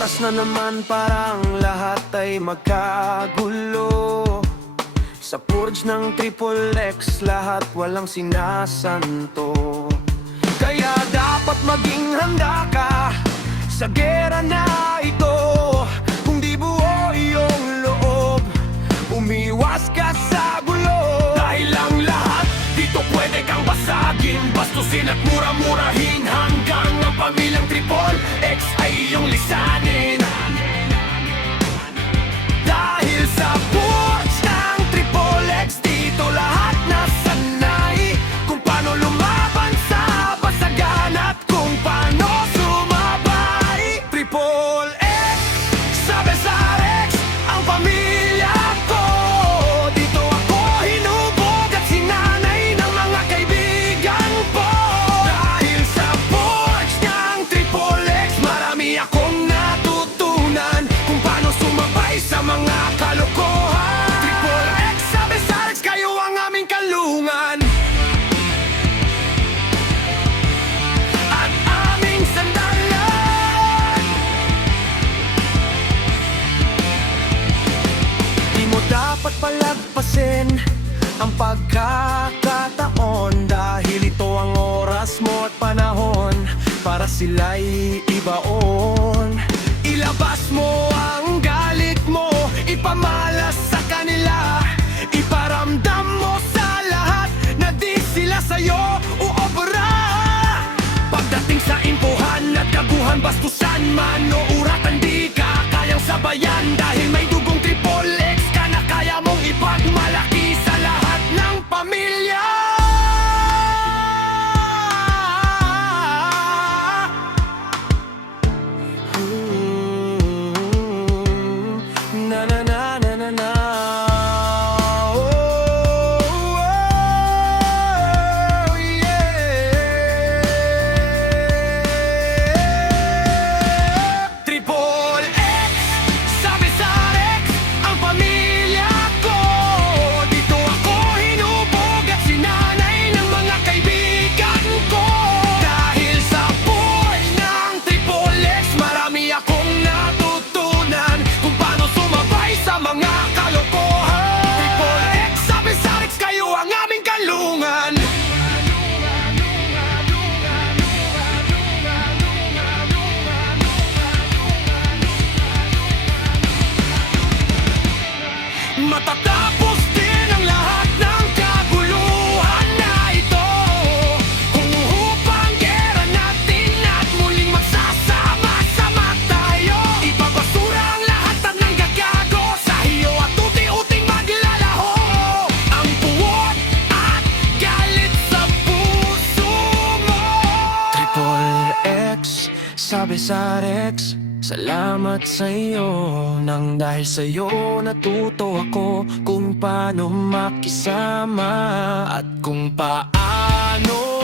Oras na naman parang lahat ay magkagulo. Sa purge ng Triple X, lahat walang sinasanto. Kaya dapat maging handa ka sa gera na ito. Kung di buo iyong loob, umiwas ka sa gulo. Dahil ang lahat dito pwede kang basagin, bastusin at mura-murahin, hanggang ang pamilyang Triple X ay iyong lisanin. Dahil sa purge ng Triple X, dito lahat nasanay kung paano lumaban sa basagan at kung paano sumabay. Triple X, sabi sa Rex, ang pamilya ko. Dito ako hinubog at sinanay ng mga kaibigan ko. Dahil sa purge ng Triple X, marami akong natutunan kung paano sumabay sa mga kalokohan. Triple X, sabi sa Rex, kayo ang aming kalungan at aming sandalan. Di mo dapat palagpasin ang pagkakataon, dahil ito ang oras mo at panahon para sila'y ibaon. Ilabas mo ang galit mo, ipamalas sa kanila, iparamdam mo sa lahat na di sila sa'yo uobra. Pagdating sa impuhan at kaguhan, bastusan man o uratan, di ka kayang sabayan. Dahil may dugong Triple X ka na kaya mong ipagmalaki sa lahat ng pamilya. Na na na na na na. Oh, oh, yeah. Triple X, sabi sa Rex, ang pamilya ko. Dito ako hinubog at sinanay ng mga kaibigan ko. Dahil sa purge ng Triple X, marami akong natutunan kung paano sumabay sa mga kalokohan. Triple X, sabi sa Rex, kayo ang aming kalungan. Matatapos din ang lahat ng kaguluhan na ito kung upang gera natin at muling magsasama-sama tayo. Ibabasura ang lahat at nanggagago sa hiyo at uti-uting maglalaho. Ang puwot at galit sa puso mo. Triple X, sabi sa Rex, salamat sa iyo. Nang dahil sa iyo natuto ako kung paano makisama at kung paano